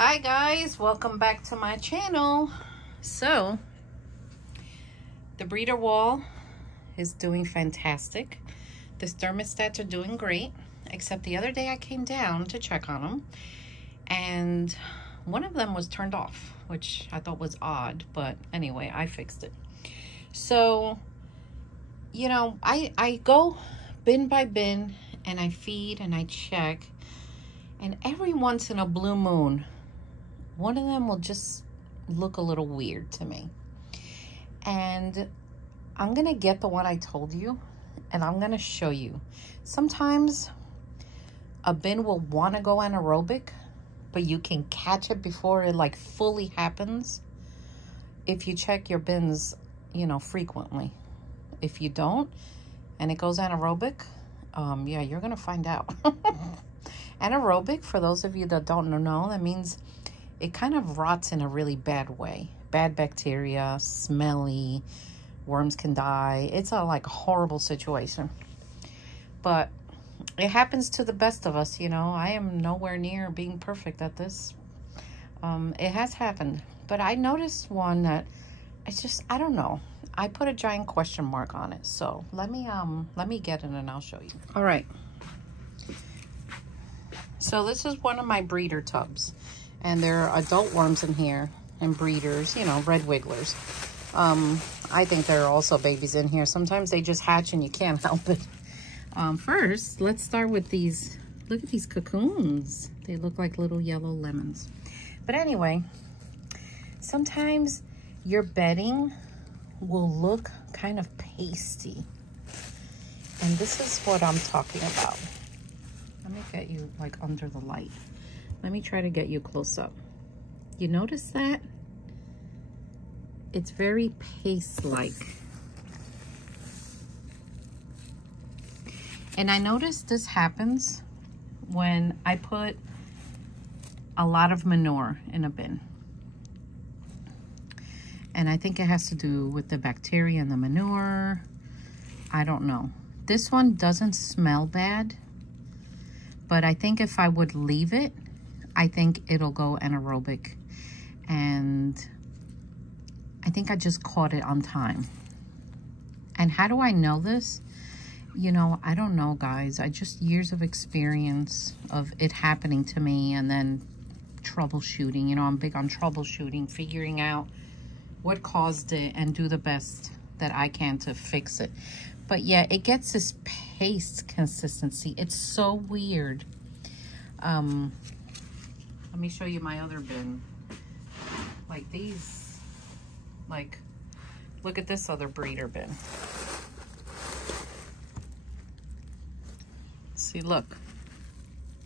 Hi guys, welcome back to my channel. So the breeder wall is doing fantastic. The thermostats are doing great, except the other day I came down to check on them and one of them was turned off, which I thought was odd, but anyway, I fixed it. So, you know, I go bin by bin and I feed and I check, and every once in a blue moon, one of them will just look a little weird to me. And I'm gonna get the one I told you and I'm gonna show you. Sometimes a bin will wanna go anaerobic, but you can catch it before it like fully happens if you check your bins, you know, frequently. If you don't and it goes anaerobic, yeah, you're gonna find out. Anaerobic, for those of you that don't know, that means it kind of rots in a really bad way. Bad bacteria, smelly, worms can die. It's a like horrible situation. But it happens to the best of us, you know. I am nowhere near being perfect at this. It has happened. But I noticed one that it's just, I don't know. I put a giant question mark on it. So let me get it and I'll show you. All right. So this is one of my breeder tubs. And there are adult worms in here and breeders, you know, red wigglers. I think there are also babies in here. Sometimes they just hatch and you can't help it. First, let's start with these. Look at these cocoons. They look like little yellow lemons. But anyway, sometimes your bedding will look kind of pasty. And this is what I'm talking about. Let me get you like under the light. Let me try to get you close up. You notice that? It's very paste-like. And I noticed this happens when I put a lot of manure in a bin. And I think it has to do with the bacteria in the manure. I don't know. This one doesn't smell bad, but I think if I would leave it, I think it'll go anaerobic. And I think I just caught it on time. And how do I know this? You know, I don't know, guys. I just years of experience of it happening to me and then troubleshooting. You know, I'm big on troubleshooting, figuring out what caused it and do the best that I can to fix it. But yeah, it gets this paste consistency. It's so weird. Let me show you my other bin. Like these, like, look at this other breeder bin. See, look,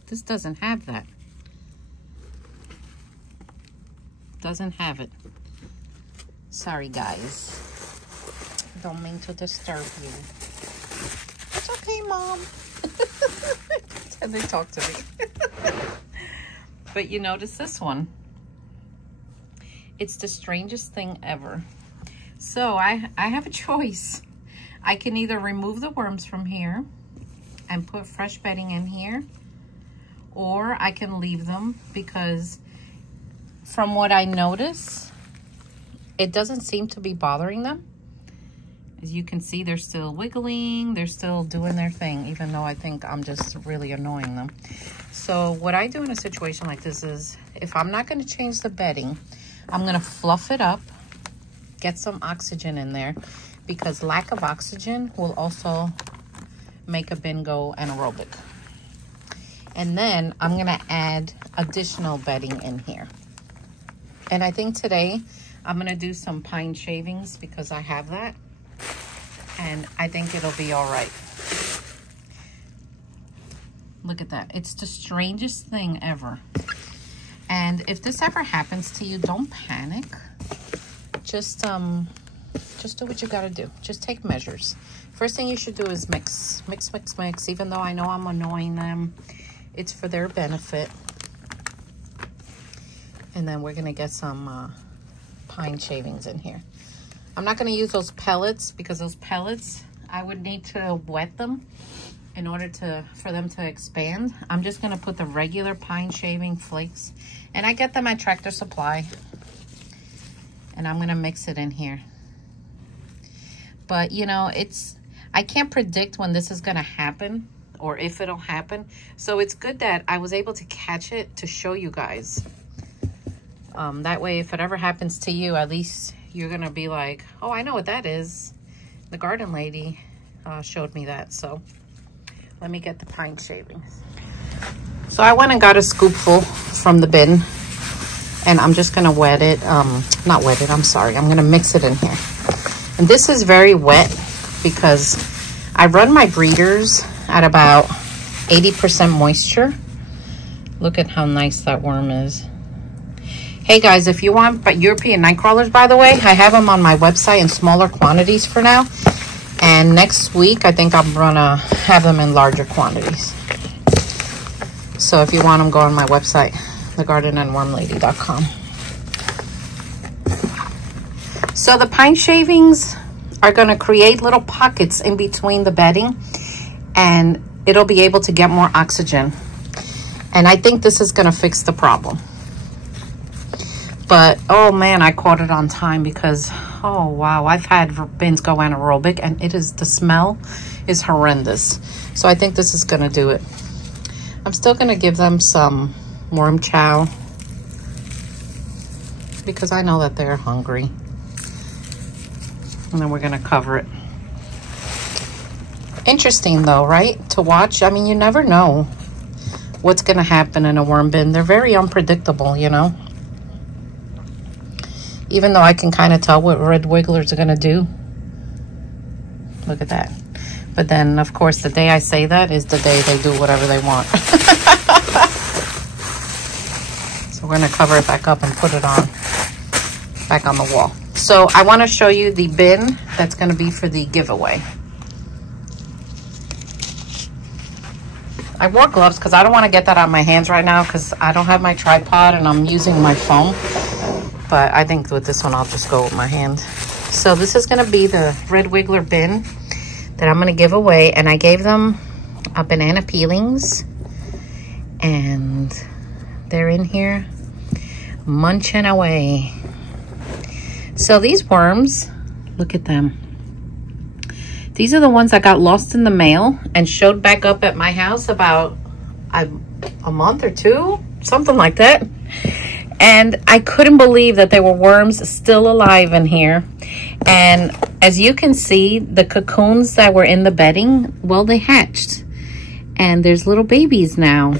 this doesn't have that. Doesn't have it. Sorry, guys. Don't mean to disturb you. It's okay, Mom. And they talk to me. But you notice this one. It's the strangest thing ever. So I have a choice. I can either remove the worms from here and put fresh bedding in here, or I can leave them because from what I notice, it doesn't seem to be bothering them. As you can see, they're still wiggling, they're still doing their thing, even though I think I'm just really annoying them. So what I do in a situation like this is, if I'm not gonna change the bedding, I'm gonna fluff it up, get some oxygen in there, because lack of oxygen will also make a bin go anaerobic. And then I'm gonna add additional bedding in here. And I think today I'm gonna do some pine shavings because I have that. And I think it'll be all right. Look at that. It's the strangest thing ever. And if this ever happens to you, don't panic. Just do what you gotta do. Just take measures. First thing you should do is mix. Mix, mix, mix. Even though I know I'm annoying them, it's for their benefit. And then we're gonna get some pine shavings in here. I'm not going to use those pellets because those pellets, I would need to wet them in order for them to expand, I'm just gonna put the regular pine shaving flakes, and I get them at Tractor Supply, and I'm gonna mix it in here. But you know, I can't predict when this is gonna happen or if it'll happen. So it's good that I was able to catch it to show you guys. That way, if it ever happens to you, at least you're gonna be like, oh, I know what that is. The garden lady showed me that. So let me get the pine shavings. So I went and got a scoopful from the bin, and I'm just gonna wet it. Not wet it, I'm sorry. I'm gonna mix it in here. And this is very wet because I run my breeders at about 80% moisture. Look at how nice that worm is. Hey guys, if you want European night crawlers, by the way, I have them on my website in smaller quantities for now. And next week, I think I'm gonna have them in larger quantities. So if you want them, go on my website, thegardenandwormlady.com. So the pine shavings are gonna create little pockets in between the bedding, and it'll be able to get more oxygen. And I think this is gonna fix the problem. But, oh man, I caught it on time because, oh wow, I've had bins go anaerobic and the smell is horrendous. So I think this is gonna do it. I'm still gonna give them some worm chow because I know that they're hungry. And then we're gonna cover it. Interesting though, right? To watch. I mean, you never know what's gonna happen in a worm bin. They're very unpredictable, you know? Even though I can kind of tell what red wigglers are gonna do. Look at that. But then, of course, the day I say that is the day they do whatever they want. So we're gonna cover it back up and put it back on the wall. So I wanna show you the bin that's gonna be for the giveaway. I wore gloves because I don't wanna get that on my hands right now because I don't have my tripod and I'm using my phone. But I think with this one, I'll just go with my hand. So this is gonna be the red wiggler bin that I'm gonna give away. And I gave them banana peelings. And they're in here munching away. So these worms, look at them. These are the ones that got lost in the mail and showed back up at my house about a month or two, something like that. And I couldn't believe that there were worms still alive in here. And as you can see, the cocoons that were in the bedding, well, they hatched. And there's little babies now.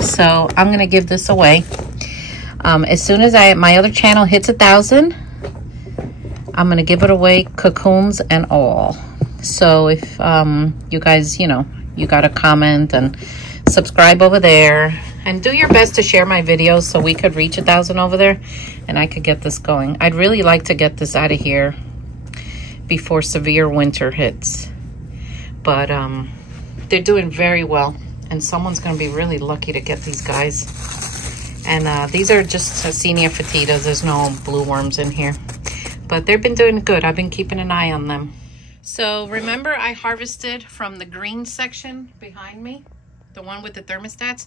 So I'm going to give this away. As soon as my other channel hits 1,000, I'm going to give it away, cocoons and all. So if you guys, you know, you got to comment and subscribe over there. And do your best to share my videos so we could reach 1,000 over there and I could get this going. I'd really like to get this out of here before severe winter hits. But they're doing very well. And someone's going to be really lucky to get these guys. And these are just Acinia fetidas. There's no blue worms in here. But they've been doing good. I've been keeping an eye on them. So remember I harvested from the green section behind me? The one with the thermostats?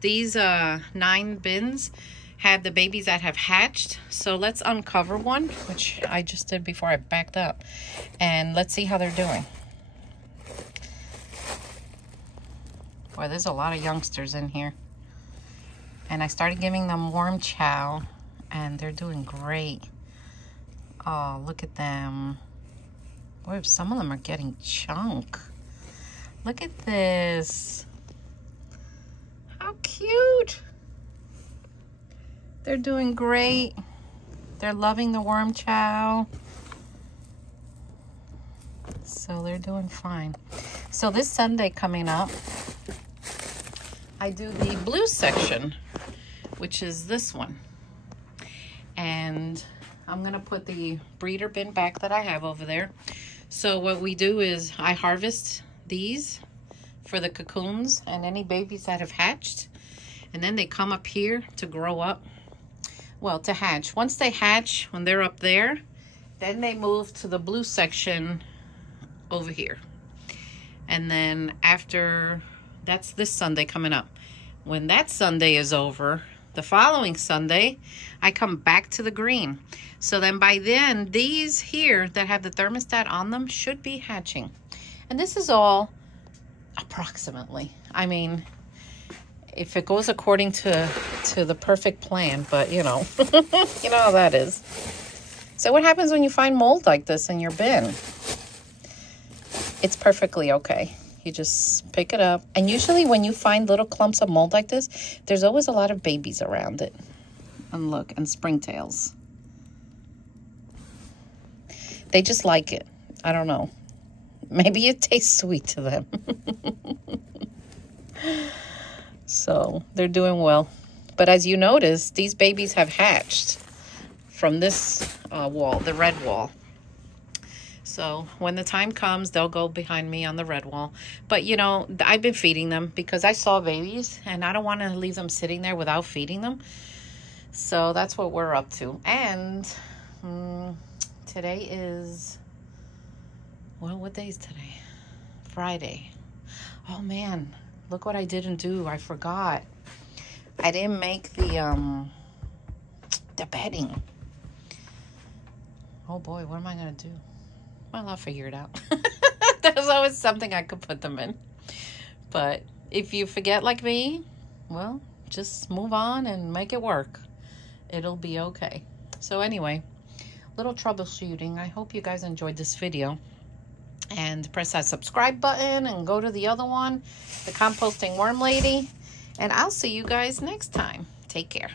These 9 bins had the babies that have hatched. So let's uncover one, which I just did before I backed up. And let's see how they're doing. Boy, there's a lot of youngsters in here. And I started giving them worm chow, and they're doing great. Oh, look at them. Boy, some of them are getting chunk. Look at this. How cute. They're doing great. They're loving the worm chow. So they're doing fine. So this Sunday coming up, I do the blue section, which is this one. And I'm gonna put the breeder bin back that I have over there. So what we do is I harvest these for the cocoons and any babies that have hatched. And then they come up here to grow up. Well, to hatch. Once they hatch, when they're up there, then they move to the blue section over here. And then after, that's this Sunday coming up. When that Sunday is over, the following Sunday, I come back to the green. So then by then, these here that have the thermostat on them should be hatching. And this is all approximately. I mean, if it goes according to the perfect plan, but you know, you know how that is. So what happens when you find mold like this in your bin? It's perfectly okay. You just pick it up. And usually when you find little clumps of mold like this, there's always a lot of babies around it. And look, and springtails. They just like it. I don't know. Maybe it tastes sweet to them. So they're doing well. But as you notice, these babies have hatched from this wall, the red wall. So when the time comes, they'll go behind me on the red wall. But, you know, I've been feeding them because I saw babies and I don't want to leave them sitting there without feeding them. So that's what we're up to. And today is, well, what day is today? Friday. Oh, man. Look what I didn't do. I forgot. I didn't make the bedding. Oh, boy. What am I going to do? Well, I'll figure it out. There's always something I could put them in. But if you forget like me, well, just move on and make it work. It'll be okay. So anyway, little troubleshooting. I hope you guys enjoyed this video. And press that subscribe button and go to the other one, the Composting Worm Lady. And I'll see you guys next time. Take care.